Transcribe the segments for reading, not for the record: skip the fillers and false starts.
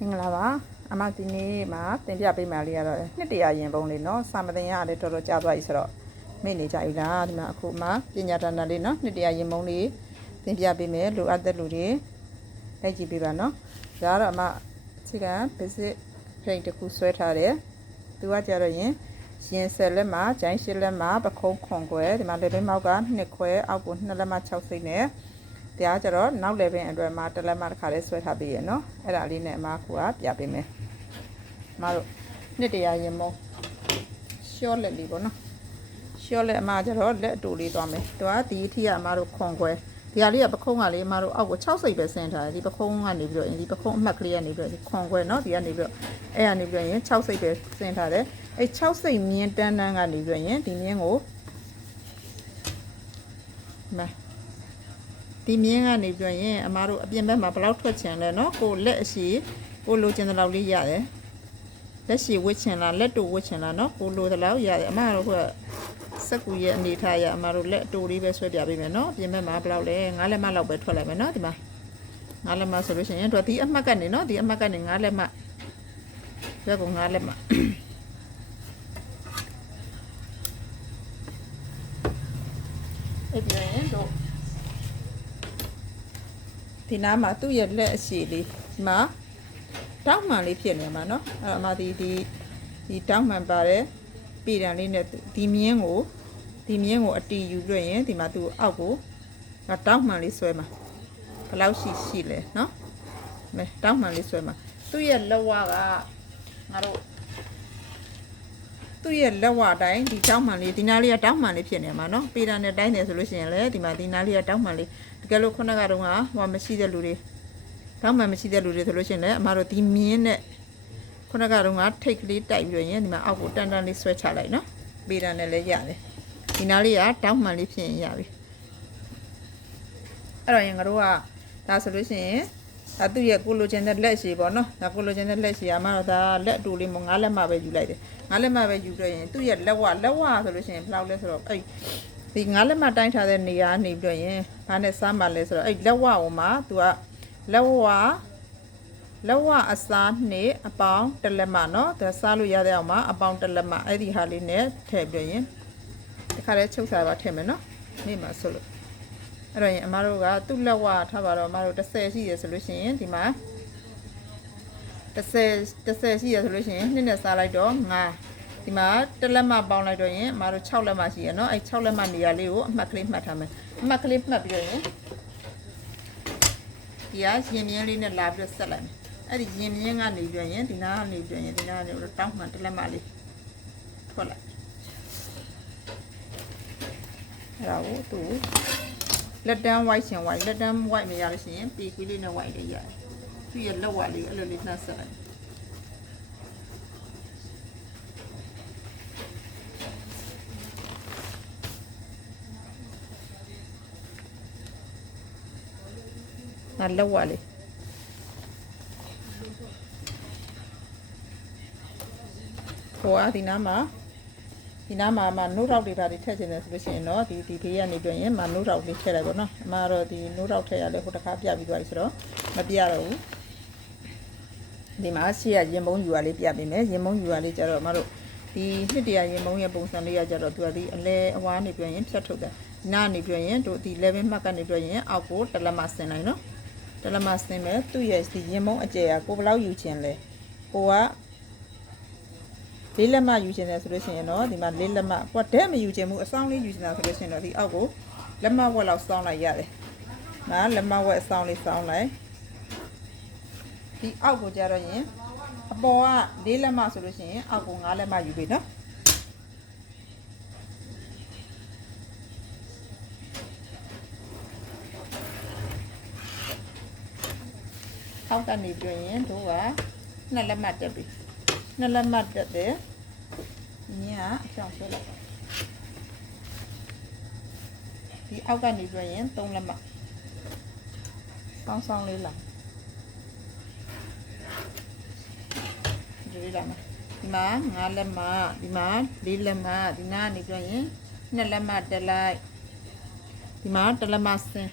မင်္ဂလာပါအမဒီနေ့မှာတင်ပြပေးမှလေးရတော့နှစ်တရာရင်ပုံလေးเนาะစာမတင်ရလည်းတော်တော်ကြာသွားပြီဆိုတော့မေ့နေကြပြီလားဒီမှာအခုမှပညာတဏ္ဍာလေးเนาะနှစ်တရာရင်ပုံလေးတင်ပြပေးမယ်လိုအပ်တဲ့လူတွေလိုက်ကြည့်ပေးပါเนาะဒါကတော့အမစီကံ basic paint တစ်ခုဆွဲထားတယ်သူကကြတော့ရင်ဆက်လက်မှာဂျိုင်းရှစ်လက်မှာပခုံးခွန်ခွဲဒီမှာလက်တွင်းမောက်က2ခွဲအောက်ကို2လက်မှာ6စိတ်နဲ့တရားကြတော့နောက် level အတွက်မှာတစ်လက်မှာတစ်ခါလေးဆွဲထားပေးရနော်အဲ့ဒါလေးနဲ့အမကပြပေးမယ်အမတို့နှစ်တရာရင်မုံရှော့လက်လေးပေါ့နော်ရှော့လက်အမကြတော့လက်အတူလေးသွားမယ်သူကဒီအထိကအမတို့ခွန်ခွဲဒီဟာလေးကပခုံးကလေးအမတို့အောက်ကို6စိတ်ပဲဆင်းထားတယ်ဒီပခုံးကနေပြီးတော့ဒီပခုံးအမှတ်ကလေးကနေပြီးတော့ဒီခွန်ခွဲနော်ဒီကနေပြီးတော့အဲ့ကနေပြီးတော့ရင်6စိတ်ပဲဆင်းထားတယ်အဲ့6စိတ်မြင်းတန်းကနေပြီးတော့ရင်ဒီမြင်းကိုဒီမြင်းကနေပြီးတော့ရင်အမားတို့အပြင်ဘက်မှာဘယ်လောက်ထွက်ချင်လဲเนาะကိုလက်အရှိကိုလိုချင်တဲ့လောက်လေးရတယ်လက်ရှိဝစ်ချင်လားလက်တူဝစ်ချင်လားเนาะကိုလိုတဲ့လောက်ရတယ်အမားတို့ကစက်ကူရဲ့အနေထားရအမားတို့လက်တူလေးပဲဆွဲပြပေးမယ်เนาะအပြင်ဘက်မှာဘယ်လောက်လဲ9လက်မလောက်ပဲထွက်လိုက်မယ်เนาะဒီမှာ9လက်မဆိုလို့ရှိရင်တို့ဒီအမှတ်ကနေเนาะဒီအမှတ်ကနေ9လက်မဘက်က9လက်မအဲ့ဒီရင်တို့ဒီနားမှာသူ့ရဲ့လက်အရှိလေးဒီမှာတောက်မှန်လေးဖြစ်နေမှာเนาะအဲ့အမဒီတောက်မှန်ပါတယ်ပြည်တံလေးနဲ့ဒီမြင်းကိုအတီယူလို့ရင်ဒီမှာသူအောက်ကိုတောက်မှန်လေးဆွဲမှာဘယ်လောက်ရှိလဲเนาะမဲတောက်မှန်လေးဆွဲမှာသူ့ရဲ့လက်ဝါကငါတို့သူ့ရဲ့လက်ဝါတိုင်းဒီတောက်မှန်လေးဒီနားလေးကတောက်မှန်လေးဖြစ်နေမှာเนาะပြည်တံနဲ့တိုင်းတယ်ဆိုလို့ရှိရင်လေဒီမှာဒီနားလေးကတောက်မှန်လေးတကယ်လို့ခုနကတော့ဟိုမရှိတဲ့လူတွေတောက်မှန်မရှိတဲ့လူတွေဆိုလို့ရှိရင်လည်းအမတို့ဒီမြင်းနဲ့ခုနကတော့ထိတ်ကလေးတိုက်ပြီးတော့ရင်ဒီမှာအောက်ကိုတန်တန်လေးဆွဲချလိုက်နော်ပေတံနဲ့လည်းရတယ်ဒီနားလေးကတောက်မှန်လေးဖြစ်ရင်ရပြီအဲ့တော့ရင်ငါတို့ကဒါဆိုလို့ရှိရင်ဒါသူ့ရဲ့ကိုလိုချင်တဲ့လက်ရှိပေါ့နော်ဒါကိုလိုချင်တဲ့လက်ရှိအမတို့ဒါလက်အတူလေးမို့9လက်မှပဲယူလိုက်တယ်9လက်မှပဲယူတော့ရင်သူ့ရဲ့လက်ဝဆိုလို့ရှိရင်ဘယ်လောက်လဲဆိုတော့အဲ့ဒီ9လက်မှတိုင်းထားတဲ့နေရာနေပြီးတော့ရင်ဘာနဲ့စားမှလဲဆိုတော့အဲ့လက်ဝဟိုမှာ तू ကလက်ဝအစားနဲ့အပေါင်းတစ်လက်မှเนาะဒါစားလို့ရတဲ့အောင်မှာအပေါင်းတစ်လက်မှအဲ့ဒီဟာလေးနဲ့ထည့်ပြီးရင်ဒီခါလေးချုပ်စားပါထည့်မယ်เนาะနေမှာဆိုလို့အဲ့တော့ရင်အမတို့ကသူ့လက်ဝထားပါတော့အမတို့30ရှိရဆိုလို့ရှိရင်ဒီမှာ30ရှိရဆိုလို့ရှိရင်နှစ်နဲ့စားလိုက်တော့9ဒီမှာတစ်လက်မှပေါင်းလိုက်တော့ရင်အမတို့6လက်မှရှိရเนาะအဲ့6လက်မှနေရာလေးကိုအမှတ်ကလေးမှတ်ထားမယ်အမှတ်ကလေးမှတ်ပြီးတော့ရင်ဒီကရင်မြင်းလေးနဲ့လာပြီးတော့ဆက်လိုက်မယ်အဲ့ဒီရင်မြင်းကနေပြီးရင်ဒီနားကနေပြီးရင်ဒီနားကနေတောင်းမှတစ်လက်မှလေးထွက်လိုက်အဲ့ဒါကိုသူလက်တန်း white ရှင် white လက်တန်း white မရလို့ရှိရင်ပေကွေးလေးနဲ့ white လေးရတယ်သူ့ရဲ့လက်ဝါလေးအဲ့လိုလေးနှက်ဆက်လိုက်လက်ဝါလေးဟိုဒီနားမှာနိုးထောက်တွေပါထည့်ချင်တယ်ဆိုလို့ရှိရင်တော့ဒီဘေးကနေပြရင်နိုးထောက်လေးထည့်လိုက်ပေါ့နော်အမကတော့ဒီနိုးထောက်ထည့်ရလဲဟိုတစ်ခါပြပြီးသွားပြီဆိုတော့မပြတော့ဘူးဒီမှာရှေ့ကရင်မုံယူရလေးပြပေးမယ်ရင်မုံယူရလေးကျတော့အမတို့ဒီနှစ်တရာရင်မုံရဲ့ပုံစံလေးကကျတော့သူကဒီအလဲအဝါနေပြရင်ဖြတ်ထုတ်တယ်နားနေပြရင်တို့ဒီ11မှတ်ကနေပြရင်အောက်ကိုတစ်လက်မဆင်းလိုက်နော်တလမစင်းမဲ့သူ့ရဲ့ဒီရင်မုံအကျယ်ကကိုဘယ်လောက်ယူချင်လဲကိုက4လက်မယူချင်တယ်ဆိုလို့ရှိရင်တော့ဒီမှာ4လက်မကိုကဒက်မယူချင်ဘူးအဆောင်လေးယူချင်တာဆိုလို့ရှိရင်တော့ဒီအောက်ကိုလက်မဝက်လောက်စောင်းလိုက်ရတယ်။နော်လက်မဝက်အဆောင်လေးစောင်းလိုက်ဒီအောက်ကိုကြတော့ရင်အပေါ်က4လက်မဆိုလို့ရှိရင်အောက်ကို5လက်မယူပြီနော်အောက်ကနေပြရင်တို့က2လက်မှတ်တက်ပြီ2လက်မှတ်တက်တယ်ညအချောင်းဆွဲလိုက်ဒီအောက်ကနေပြရင်3လက်မှတ်ဆောင်းလေးလာဒီလာဒီမှာ5လက်မှတ်ဒီမှာ4လက်မှတ်ဒီနားနေပြရင်2လက်မှတ်တက်လိုက်ဒီမှာ1လက်မှတ်ဆင်း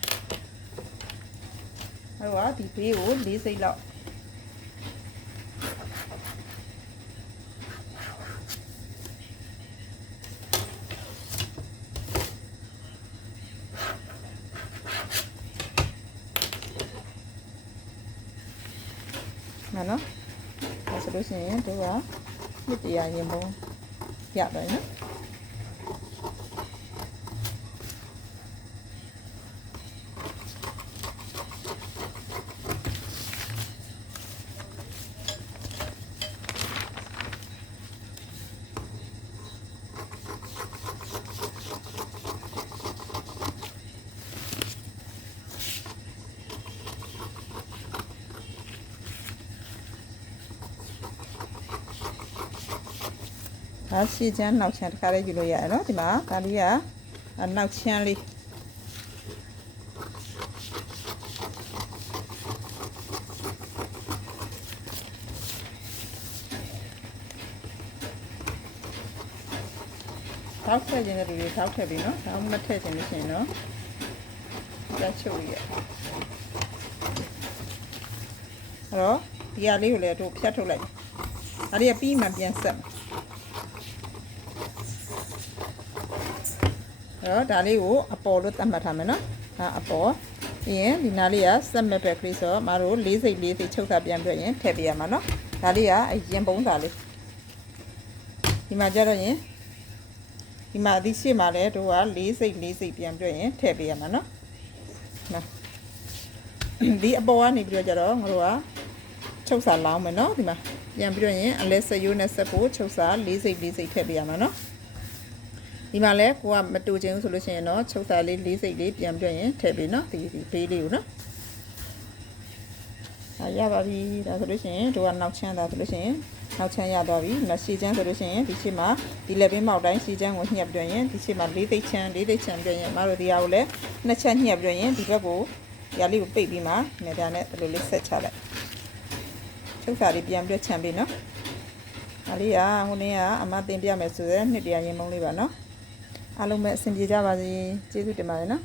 အဲ့တော့ဒီဘေးကို4စိတ်လောက် မှန်နော်ဒါဆိုလို့ရှိရင်တို့ကနှစ်တရာရင်ပုံရတော့နော်ဒါရှည်ချမ်းနောက်ချမ်းတစ်ခါလေးယူလို့ရတယ်နော်ဒီမှာဒါလေးကနောက်ချမ်းလေးထောက်ထည့်ခြင်းတဲ့လူတွေထောက်ထည့်ပြီနော်ဒါမှမထည့်ခြင်းလို့ရှိရင်တော့လက်ချုပ်ရအဲ့တော့ဒီဟာလေးကိုလည်းတို့ဖြတ်ထုတ်လိုက်ဒါလေးကပြီးမှပြန်ဆက်တော့ဒါလေးကိုအပေါ်လို့သတ်မှတ်ထားမယ်နော်ဒါအပေါ်ပြီးရင်ဒီနားလေးကစက်မဲ့ပဲကလေးဆိုမတို့၄စိတ်ချုပ်တာပြန်ပြရင်ထည့်ပြရမှာနော်ဒါလေးကအရင်ပုံးတာလေးဒီမှာကြတော့ရင်ဒီမှာဒီရှေ့မှာလည်းတို့က၄စိတ်ပြန်ပြရင်ထည့်ပြရမှာနော်နော်ဒီအပေါ်ကနေပြီးတော့ကြတော့ငါတို့ကချုပ်စာလောင်းမယ်နော်ဒီမှာပြန်ပြရင်အလဲဆက်ရိုးနဲ့ဆက်ဖို့ချုပ်စာ၄စိတ်ထည့်ပြရမှာနော်ဒီမှာလဲကိုကမတူချင်းဆိုလို့ရှိရင်တော့ချုပ်စာလေး၄စိတ်လေးပြန်ပြရင်ထည့်ပြီနော်ဒီဘေးလေးကိုနော်ရပါပြီဒါဆိုလို့ရှိရင်တို့ကနောက်ချမ်းတာဆိုလို့ရှိရင်နောက်ချမ်းရသွားပြီမရှည်ချမ်းဆိုလို့ရှိရင်ဒီရှေ့မှာဒီလက်ပင်မောက်တိုင်းရှည်ချမ်းကိုညှပ်ပြရင်ဒီရှေ့မှာ၄သိပ်ချမ်းပြရင်မတို့ဒီဟာကိုလည်းနှစ်ချမ်းညှပ်ပြရင်ဒီဘက်ကိုရာလေးကိုပိတ်ပြီးမှနေသားနဲ့ဒီလိုလေးဆက်ချလိုက်ချုပ်စာလေးပြန်ပြချမ်းပြီနော်ဒါလေးကဟိုနေ့ကအမတင်ပြမယ်ဆိုတဲ့နှစ်တရာရင်မုံလေးပါနော်အားလုံးပဲအဆင်ပြေကြပါစေကျေးဇူးတင်ပါတယ်နော်